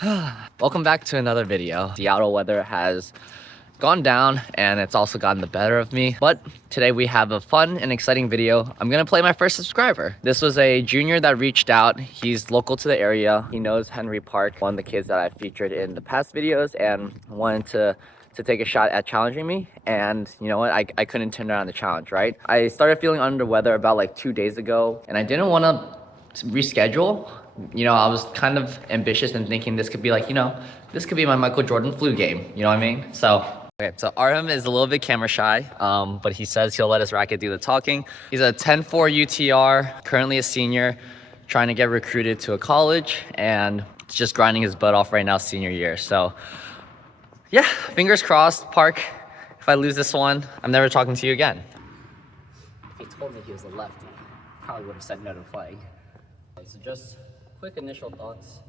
Welcome back to another video. Seattle weather has gone down and it's also gotten the better of me, but today we have a fun and exciting video. I'm gonna play my first subscriber. This was a junior that reached out. He's local to the area. He knows Henry Park, one of the kids that I featured in the past videos, and wanted to take a shot at challenging me. And you know what, I couldn't turn down the challenge, right? I started feeling under the weather about like 2 days ago, and I didn't want to reschedule. You know, I was kind of ambitious and thinking this could be like, this could be my Michael Jordan flu game, you know what I mean? So Artem is a little bit camera shy, but he says he'll let his racket do the talking. He's a 10-4 UTR, currently a senior, trying to get recruited to a college, and just grinding his butt off right now, senior year. So yeah, fingers crossed, Park. If I lose this one, I'm never talking to you again. If he told me he was a lefty, probably would have said no to playing. So just quick initial thoughts.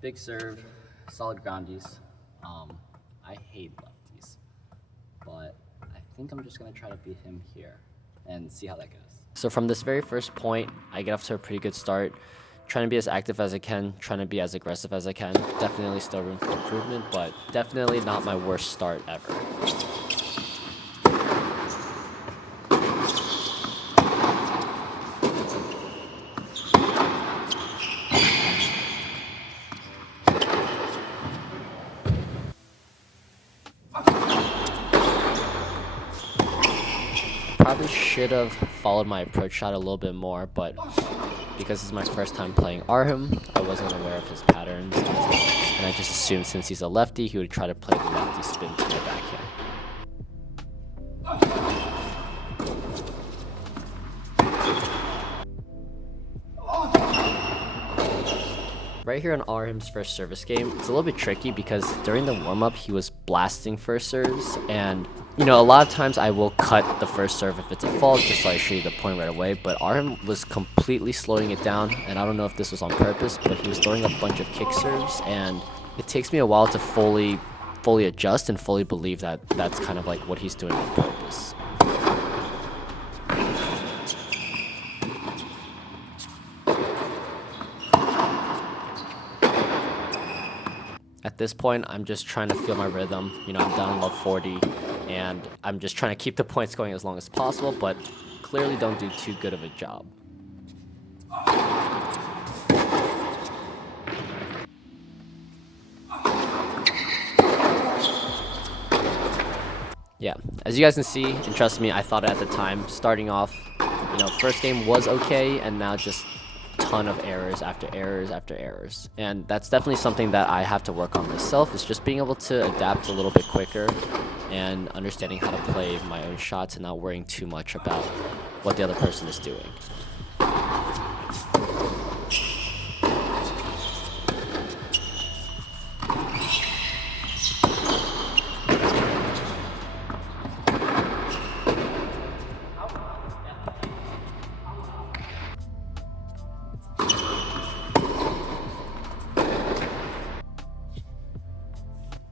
Big serve, solid groundies. I hate lefties, but I think I'm just gonna try to beat him here and see how that goes. So from this very first point, I get off to a pretty good start. Trying to be as active as I can, trying to be as aggressive as I can. Definitely still room for improvement, but definitely not my worst start ever. Probably should have followed my approach shot a little bit more, but because it's my first time playing Artem, I wasn't aware of his patterns, and I just assumed since he's a lefty, he would try to play the lefty spin to my backhand. Right here on Artem's first service game, it's a little bit tricky because during the warm-up, he was blasting first serves, and a lot of times I will cut the first serve if it's a fault, just so I show you the point right away, but Artem was completely slowing it down, and I don't know if this was on purpose, but he was throwing a bunch of kick serves, and it takes me a while to fully adjust and fully believe that that's kind of like what he's doing on purpose. At this point, I'm just trying to feel my rhythm. I'm down low 40, and I'm just trying to keep the points going as long as possible, but clearly don't do too good of a job. Yeah, as you guys can see, and trust me, I thought it at the time, starting off, first game was okay, and now just ton of errors after errors after errors, and that's definitely something that I have to work on myself, is just being able to adapt a little bit quicker and understanding how to play my own shots and not worrying too much about what the other person is doing.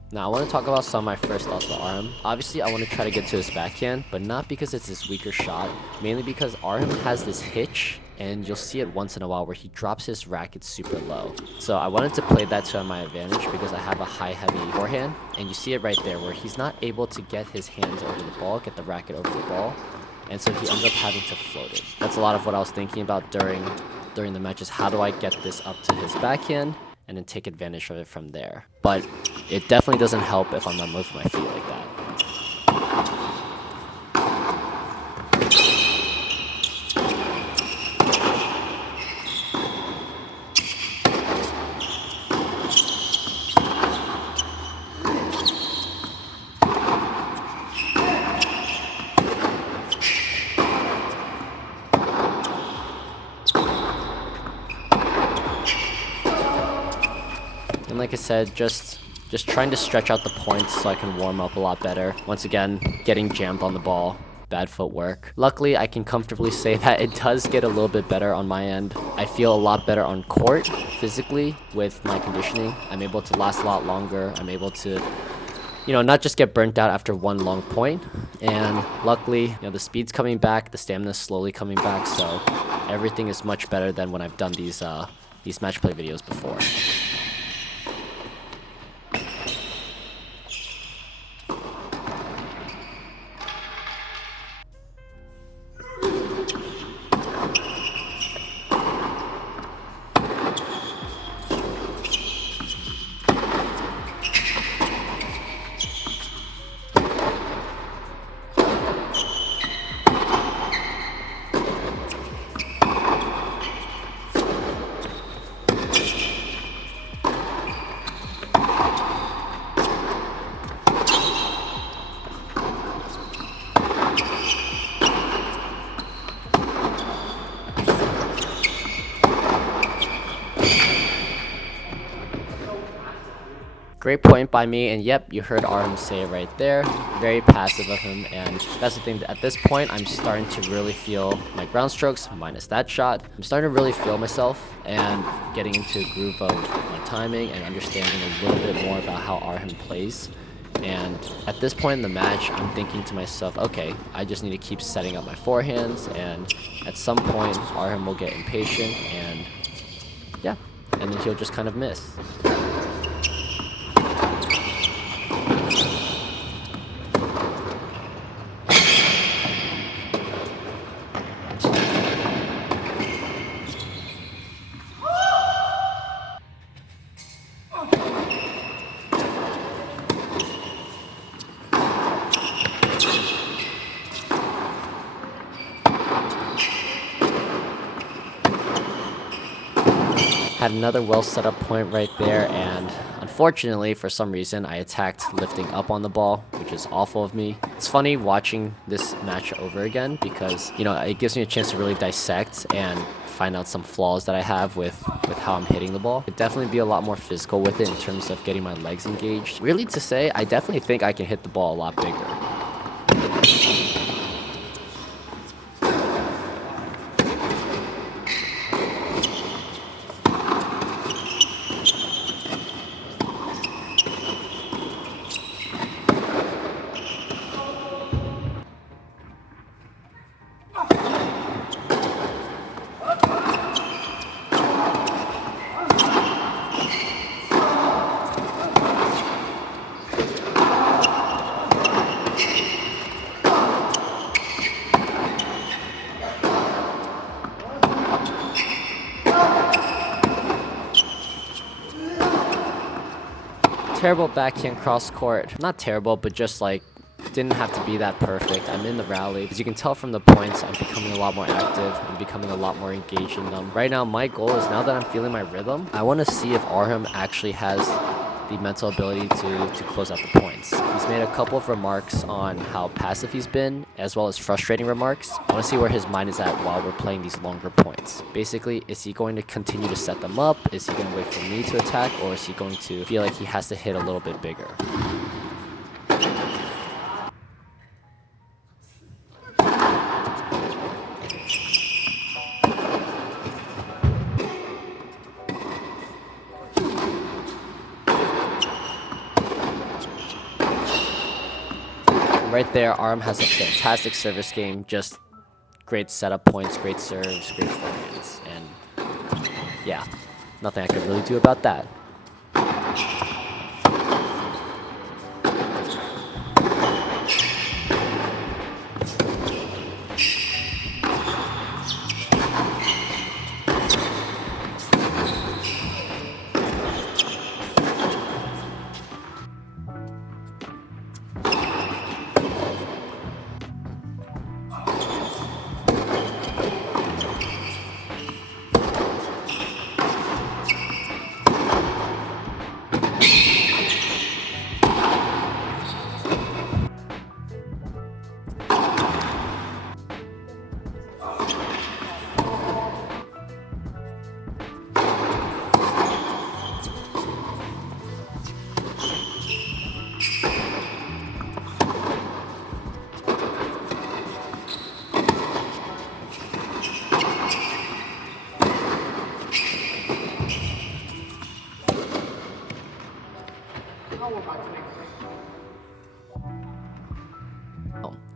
Now I want to talk about some of my first thoughts with Artem. Obviously I want to try to get to his backhand, but not because it's his weaker shot, mainly because Artem has this hitch, and you'll see it once in a while where he drops his racket super low. So I wanted to play that to my advantage because I have a high heavy forehand, and you see it right there where he's not able to get his hands over the ball, get the racket over the ball, and so he ends up having to float it. That's a lot of what I was thinking about during the match, is how do I get this up to his backhand and then take advantage of it from there. But it definitely doesn't help if I'm not moving my feet like that. And like I said, just trying to stretch out the points so I can warm up a lot better. Once again, getting jammed on the ball, bad footwork. Luckily, I can comfortably say that it does get a little bit better on my end. I feel a lot better on court, physically, with my conditioning. I'm able to last a lot longer. I'm able to, not just get burnt out after one long point. And luckily, the speed's coming back, the stamina's slowly coming back, so everything is much better than when I've done these match play videos before. Great point by me, and yep, you heard Arham say it right there. Very passive of him, and that's the thing. At this point, I'm starting to really feel my ground strokes, minus that shot. I'm starting to really feel myself and getting into a groove of my timing and understanding a little bit more about how Arham plays. And at this point in the match, I'm thinking to myself, okay, I just need to keep setting up my forehands, and at some point, Arham will get impatient, and yeah, and then he'll just kind of miss. Had another well set up point right there, and unfortunately for some reason I attacked lifting up on the ball, which is awful of me. It's funny watching this match over again because, you know, it gives me a chance to really dissect and find out some flaws that I have with how I'm hitting the ball. Could definitely be a lot more physical with it in terms of getting my legs engaged. Really to say, I definitely think I can hit the ball a lot bigger. Terrible backhand cross court. Not terrible, but just like didn't have to be that perfect. I'm in the rally. As you can tell from the points, I'm becoming a lot more active. I'm becoming a lot more engaged in them. Right now, my goal is, now that I'm feeling my rhythm, I want to see if Arham actually has the mental ability to close out the points. He's made a couple of remarks on how passive he's been, as well as frustrating remarks. I want to see where his mind is at while we're playing these longer points. Basically, is he going to continue to set them up? Is he going to wait for me to attack? Or is he going to feel like he has to hit a little bit bigger? Right there, Arham has a fantastic service game, just great setup points, great serves, great forehands, and yeah, nothing I could really do about that.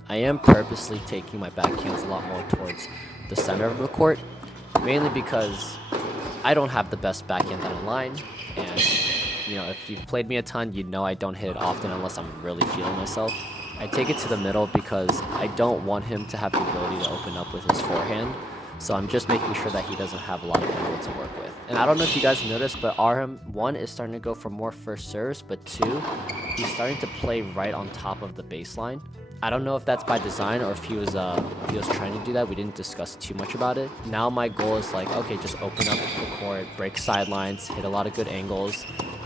I am purposely taking my backhands a lot more towards the center of the court, mainly because I don't have the best backhand down the line, and you know, if you've played me a ton, you know I don't hit it often unless I'm really feeling myself. I take it to the middle because I don't want him to have the ability to open up with his forehand, so I'm just making sure that he doesn't have a lot of angle to work with. And I don't know if you guys noticed, but Arham, 1, is starting to go for more first serves, but 2, he's starting to play right on top of the baseline. I don't know if that's by design or if he was trying to do that. We didn't discuss too much about it. Now my goal is like, okay, just open up the court, break sidelines, hit a lot of good angles.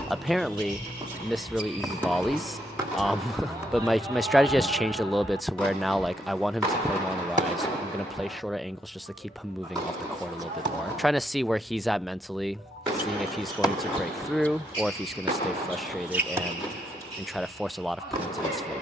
Apparently, miss really easy volleys. But my strategy has changed a little bit to where now, like, I want him to play more on the rise. I'm gonna play shorter angles just to keep him moving off the court a little bit more. I'm trying to see where he's at mentally. seeing if he's going to break through or if he's going to stay frustrated and try to force a lot of points in his favor.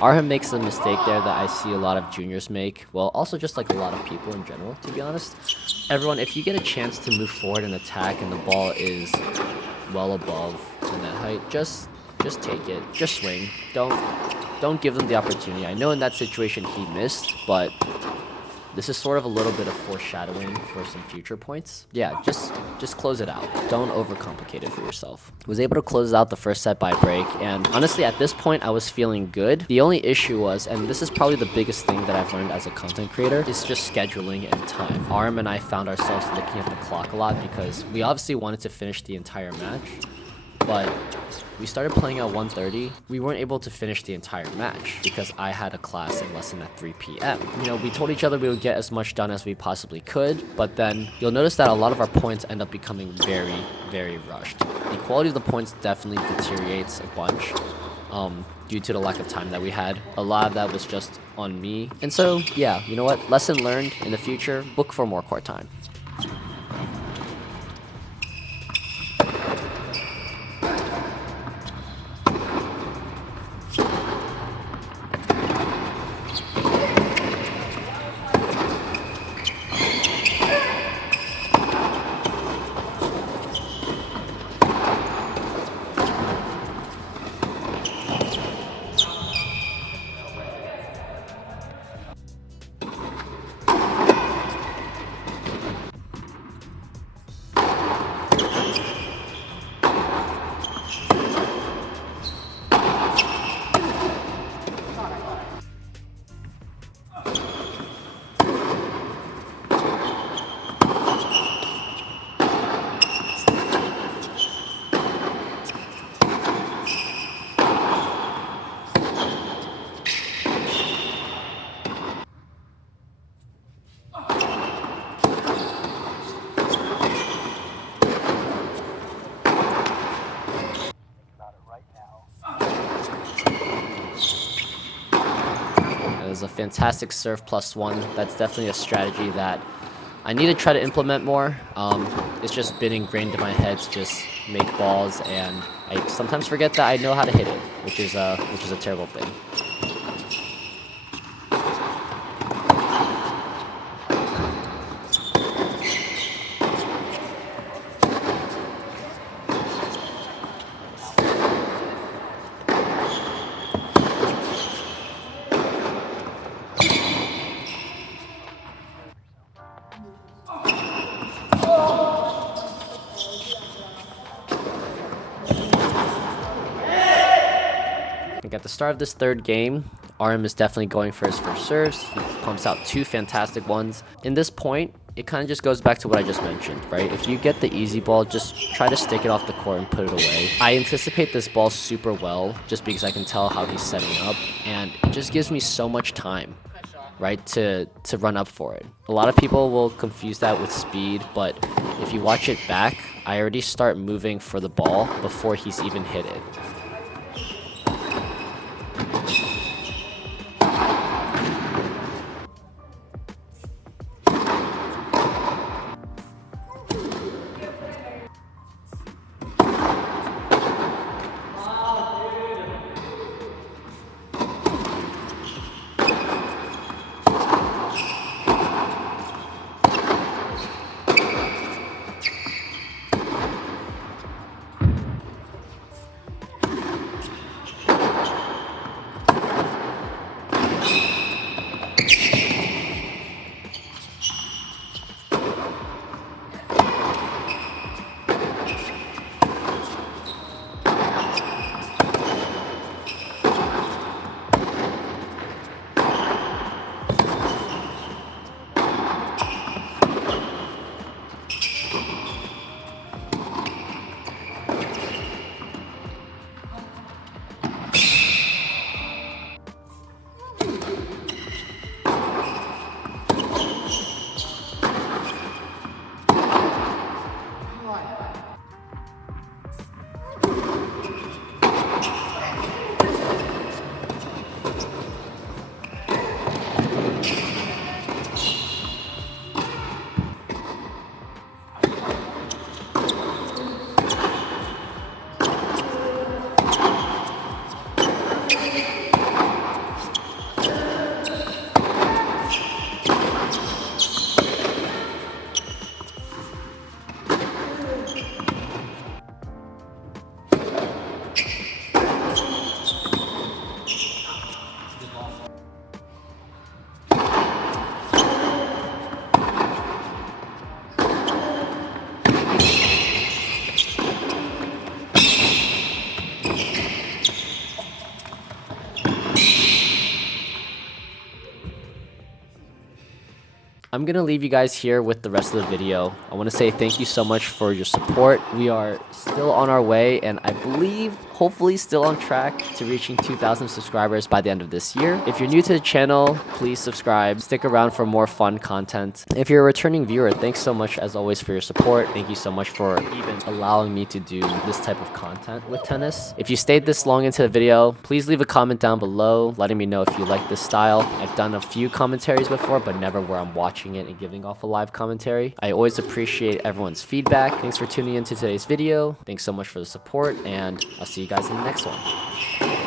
Arham makes a mistake there that I see a lot of juniors make. Well, also just like a lot of people in general, to be honest. Everyone, if you get a chance to move forward and attack and the ball is well above the net height, just take it. Just swing. Don't give them the opportunity. I know in that situation he missed, but this is sort of a little bit of foreshadowing for some future points. Yeah, just close it out. Don't overcomplicate it for yourself. Was able to close out the first set by break, and honestly at this point I was feeling good. The only issue was, and this is probably the biggest thing that I've learned as a content creator, is just scheduling and time. Arm and I found ourselves looking at the clock a lot because we obviously wanted to finish the entire match, but we started playing at 1:30. We weren't able to finish the entire match because I had a class and lesson at 3 p.m. You know, we told each other we would get as much done as we possibly could, but then you'll notice that a lot of our points end up becoming very, very rushed. The quality of the points definitely deteriorates a bunch due to the lack of time that we had. A lot of that was just on me. And so, yeah, you know what? Lesson learned. In the future, book for more court time. has a fantastic serve +1. That's definitely a strategy that I need to try to implement more. It's just been ingrained in my head to just make balls, and I sometimes forget that I know how to hit it, which is a terrible thing. At the start of this third game, RM is definitely going for his first serves. He pumps out 2 fantastic ones. In this point, it kind of just goes back to what I just mentioned, right? If you get the easy ball, just try to stick it off the court and put it away. I anticipate this ball super well just because I can tell how he's setting up, and it just gives me so much time, right, to run up for it. A lot of people will confuse that with speed, but if you watch it back, I already start moving for the ball before he's even hit it. I'm going to leave you guys here with the rest of the video. I want to say thank you so much for your support. We are still on our way, and I believe, hopefully, still on track to reaching 2,000 subscribers by the end of this year. If you're new to the channel, please subscribe. Stick around for more fun content. If you're a returning viewer, thanks so much as always for your support. Thank you so much for even allowing me to do this type of content with tennis. If you stayed this long into the video, please leave a comment down below letting me know if you like this style. I've done a few commentaries before, but never where I'm watching it and giving off a live commentary. I always appreciate everyone's feedback. Thanks for tuning into today's video. Thanks so much for the support, and I'll see you guys in the next one.